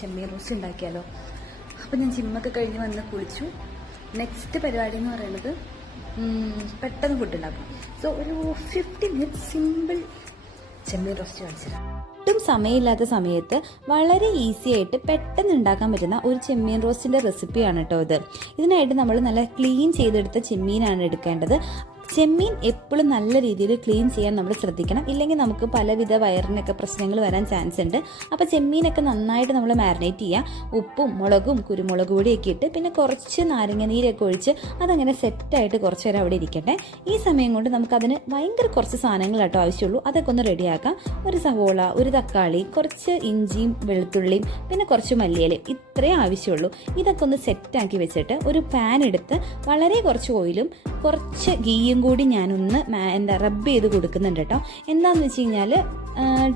ചെമ്മീൻ roast ഉണ്ടാക്കിയാലോ. അപ്പം ഞാൻ ജിമ്മൊക്കെ കഴിഞ്ഞ് വന്ന് കുളിച്ചു. നെക്സ്റ്റ് പരിപാടി എന്ന് പറയുന്നത് പെട്ടെന്ന് ഫുഡ് ഉണ്ടാക്കണം. സോ ഒരു 50 മിനിറ്റ്സ് സിമ്പിൾ ചെമ്മീൻ റോസ്റ്റ് കാണിച്ചുതരാം. ഒട്ടും സമയമില്ലാത്ത സമയത്ത് വളരെ ഈസി ആയിട്ട് പെട്ടെന്ന് ഉണ്ടാക്കാൻ പറ്റുന്ന ഒരു ചെമ്മീൻ റോസ്റ്റിൻ്റെ റെസിപ്പിയാണ് കേട്ടോ ഇത്. ഇതിനായിട്ട് നമ്മൾ നല്ല ക്ലീൻ ചെയ്തെടുത്ത ചെമ്മീനാണ് എടുക്കേണ്ടത്. ചെമ്മീൻ എപ്പോഴും നല്ല രീതിയിൽ ക്ലീൻ ചെയ്യാൻ നമ്മൾ ശ്രദ്ധിക്കണം. ഇല്ലെങ്കിൽ നമുക്ക് പലവിധ വയറിനൊക്കെ പ്രശ്നങ്ങൾ വരാൻ ചാൻസ് ഉണ്ട്. അപ്പോൾ ചെമ്മീനൊക്കെ നന്നായിട്ട് നമ്മൾ മാരിനേറ്റ് ചെയ്യുക. ഉപ്പും മുളകും കുരുമുളക് പൊടിയൊക്കെ ഇട്ട് പിന്നെ കുറച്ച് നാരങ്ങ നീരൊക്കെ ഒഴിച്ച് അതങ്ങനെ സെറ്റായിട്ട് കുറച്ച് നേരം അവിടെ ഇരിക്കട്ടെ. ഈ സമയം കൊണ്ട് നമുക്കതിന് ഭയങ്കര കുറച്ച് സാധനങ്ങളാട്ടോ ആവശ്യമുള്ളൂ. അതൊക്കെ ഒന്ന് റെഡിയാക്കാം. ഒരു സവോള, ഒരു തക്കാളി, കുറച്ച് ഇഞ്ചിയും വെളുത്തുള്ളിയും പിന്നെ കുറച്ച് മല്ലിയിലയും, ഇത്രയും ആവശ്യമുള്ളൂ. ഇതൊക്കെ ഒന്ന് സെറ്റാക്കി വെച്ചിട്ട് ഒരു പാൻ എടുത്ത് വളരെ കുറച്ച് ഓയിലും കുറച്ച് ഗീയും കൂടി ഞാനൊന്ന് റബ്ബ് ചെയ്ത് കൊടുക്കുന്നുണ്ട് കേട്ടോ. എന്താണെന്ന് വെച്ച് കഴിഞ്ഞാൽ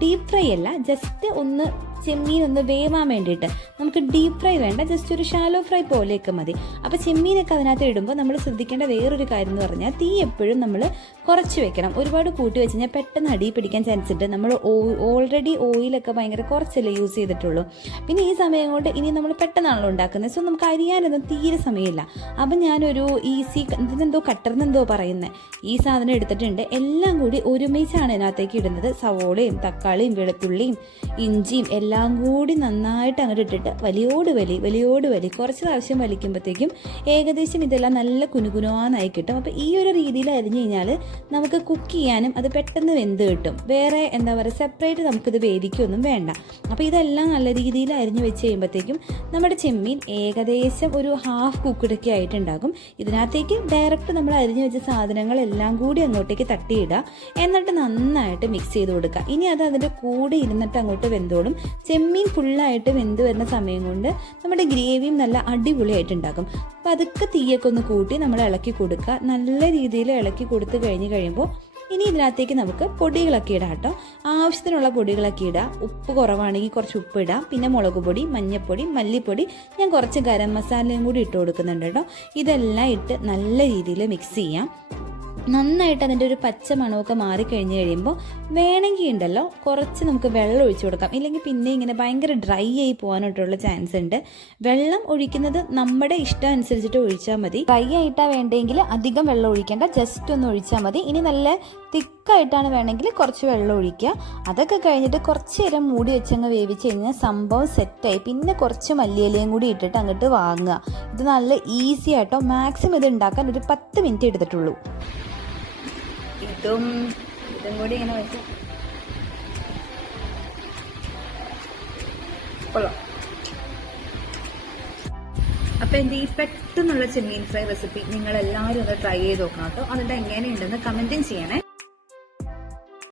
ഡീപ്പ് ഫ്രൈ അല്ല, ജസ്റ്റ് ഒന്ന് ചെമ്മീൻ ഒന്ന് വേവാൻ വേണ്ടിയിട്ട്. നമുക്ക് ഡീപ്പ് ഫ്രൈ വേണ്ട, ജസ്റ്റ് ഒരു ഷാലോ ഫ്രൈ പോലെയൊക്കെ മതി. അപ്പോൾ ചെമ്മീനൊക്കെ അതിനകത്ത് ഇടുമ്പോൾ നമ്മൾ ശ്രദ്ധിക്കേണ്ട വേറൊരു കാര്യം എന്ന് പറഞ്ഞാൽ തീ എപ്പോഴും നമ്മൾ കുറച്ച് വെക്കണം. ഒരുപാട് കൂട്ടി വെച്ച് കഴിഞ്ഞാൽ പെട്ടെന്ന് അടി പിടിക്കാൻ ചാൻസ് ഉണ്ട്. നമ്മൾ ഓൾറെഡി ഓയിലൊക്കെ ഭയങ്കര കുറച്ചല്ലേ യൂസ് ചെയ്തിട്ടുള്ളൂ. പിന്നെ ഈ സമയം കൊണ്ട് ഇനി നമ്മൾ പെട്ടെന്നാണല്ലോ ഉണ്ടാക്കുന്നത്. സോ നമുക്ക് അരിയാനൊന്നും തീരെ സമയമില്ല. അപ്പം ഞാനൊരു ഇതിനെന്തോ കട്ടർന്നെന്തോ പറയുന്നത് ഈ സാധനം എടുത്തിട്ടുണ്ട്. എല്ലാം കൂടി ഒരുമിച്ചാണ് ഇതിനകത്തേക്ക് ഇടുന്നത്. സവോളയും തക്കാളിയും വെളുത്തുള്ളിയും ഇഞ്ചിയും എല്ലാം കൂടി നന്നായിട്ട് അങ്ങോട്ട് ഇട്ടിട്ട് വലിയോട് വലി കുറച്ച് പ്രാവശ്യം വലിക്കുമ്പോഴത്തേക്കും ഏകദേശം ഇതെല്ലാം നല്ല കുനുകുനാന്നായി കിട്ടും. അപ്പോൾ ഈ ഒരു രീതിയിൽ അരിഞ്ഞു കഴിഞ്ഞാൽ നമുക്ക് കുക്ക് ചെയ്യാനും അത് പെട്ടെന്ന് വെന്ത് കിട്ടും. വേറെ എന്താ പറയുക സെപ്പറേറ്റ് നമുക്കിത് വേവിക്കൊന്നും വേണ്ട. അപ്പോൾ ഇതെല്ലാം നല്ല രീതിയിൽ അരിഞ്ഞു വെച്ച് കഴിയുമ്പോഴത്തേക്കും നമ്മുടെ ചെമ്മീൻ ഏകദേശം ഒരു ഹാഫ് കുക്കഡൊക്കെ ആയിട്ടുണ്ടാകും. ഇതിനകത്തേക്ക് ഡയറക്റ്റ് നമ്മൾ അരിഞ്ഞു വെച്ച സാധനങ്ങളെല്ലാം കൂടി അങ്ങോട്ടേക്ക് തട്ടിയിടുക. എന്നിട്ട് നന്നായിട്ട് മിക്സ് ചെയ്ത് കൊടുക്കുക. ഇനി അത് അതിൻ്റെ കൂടെ ഇരുന്നിട്ട് അങ്ങോട്ട് വെന്തോളും. ചെമ്മീൻ ഫുള്ളായിട്ട് വെന്ത് വരുന്ന സമയം കൊണ്ട് നമ്മുടെ ഗ്രേവിയും നല്ല അടിപൊളിയായിട്ടുണ്ടാകും. അപ്പോൾ അതൊക്കെ തീയൊക്കെ ഒന്ന് കൂട്ടി നമ്മൾ ഇളക്കി കൊടുക്കുക. നല്ല രീതിയിൽ ഇളക്കി കൊടുത്ത് കഴിയുമ്പോൾ ഇനി ഇതിനകത്തേക്ക് നമുക്ക് പൊടികളൊക്കെ ഇടാം കേട്ടോ. ആവശ്യത്തിനുള്ള പൊടികളൊക്കെ ഇടാം. ഉപ്പ് കുറവാണെങ്കിൽ കുറച്ച് ഉപ്പ് ഇടാം. പിന്നെ മുളക് പൊടി, മഞ്ഞൾപ്പൊടി, മല്ലിപ്പൊടി, ഞാൻ കുറച്ച് ഗരം മസാലയും കൂടി ഇട്ട് കൊടുക്കുന്നുണ്ട് കേട്ടോ. ഇതെല്ലാം ഇട്ട് നല്ല രീതിയിൽ മിക്സ് ചെയ്യാം. നന്നായിട്ട് അതിൻ്റെ ഒരു പച്ച മണമൊക്കെ മാറിക്കഴിഞ്ഞ് കഴിയുമ്പോൾ വേണമെങ്കിൽ ഉണ്ടല്ലോ കുറച്ച് നമുക്ക് വെള്ളം ഒഴിച്ചു കൊടുക്കാം. ഇല്ലെങ്കിൽ പിന്നെ ഇങ്ങനെ ഭയങ്കര ഡ്രൈ ആയി പോകാനായിട്ടുള്ള ചാൻസ് ഉണ്ട്. വെള്ളം ഒഴിക്കുന്നത് നമ്മുടെ ഇഷ്ടം അനുസരിച്ചിട്ട് ഒഴിച്ചാൽ മതി. ഡ്രൈ ആയിട്ടാണ് വേണ്ടെങ്കിൽ അധികം വെള്ളം ഒഴിക്കേണ്ട, ജസ്റ്റ് ഒന്ന് ഒഴിച്ചാൽ മതി. ഇനി നല്ല തിക്കായിട്ടാണ് വേണമെങ്കിൽ കുറച്ച് വെള്ളം ഒഴിക്കുക. അതൊക്കെ കഴിഞ്ഞിട്ട് കുറച്ച് നേരം മൂടി വെച്ചങ്ങ് വേവിച്ച് കഴിഞ്ഞാൽ സംഭവം സെറ്റായി. പിന്നെ കുറച്ച് മല്ലിയിലയും കൂടി ഇട്ടിട്ട് അങ്ങോട്ട് വാങ്ങുക. ഇത് നല്ല ഈസി ആയിട്ടോ. മാക്സിമം ഇത് ഉണ്ടാക്കാൻ ഒരു 10 മിനിറ്റ് എടുത്തിട്ടുള്ളൂ. ഇതും കൂടി ഇങ്ങനെ വെച്ച് കൊള്ളാം. അപ്പം എൻ്റെ ഈ പെട്ടെന്നുള്ള ചെമ്മീൻ ഫ്രൈ റെസിപ്പി നിങ്ങൾ എല്ലാവരും ഒന്ന് ട്രൈ ചെയ്ത് നോക്കണം കേട്ടോ. എന്നിട്ട് എങ്ങനെയുണ്ടെന്ന് കമൻറ്റും ചെയ്യണേ.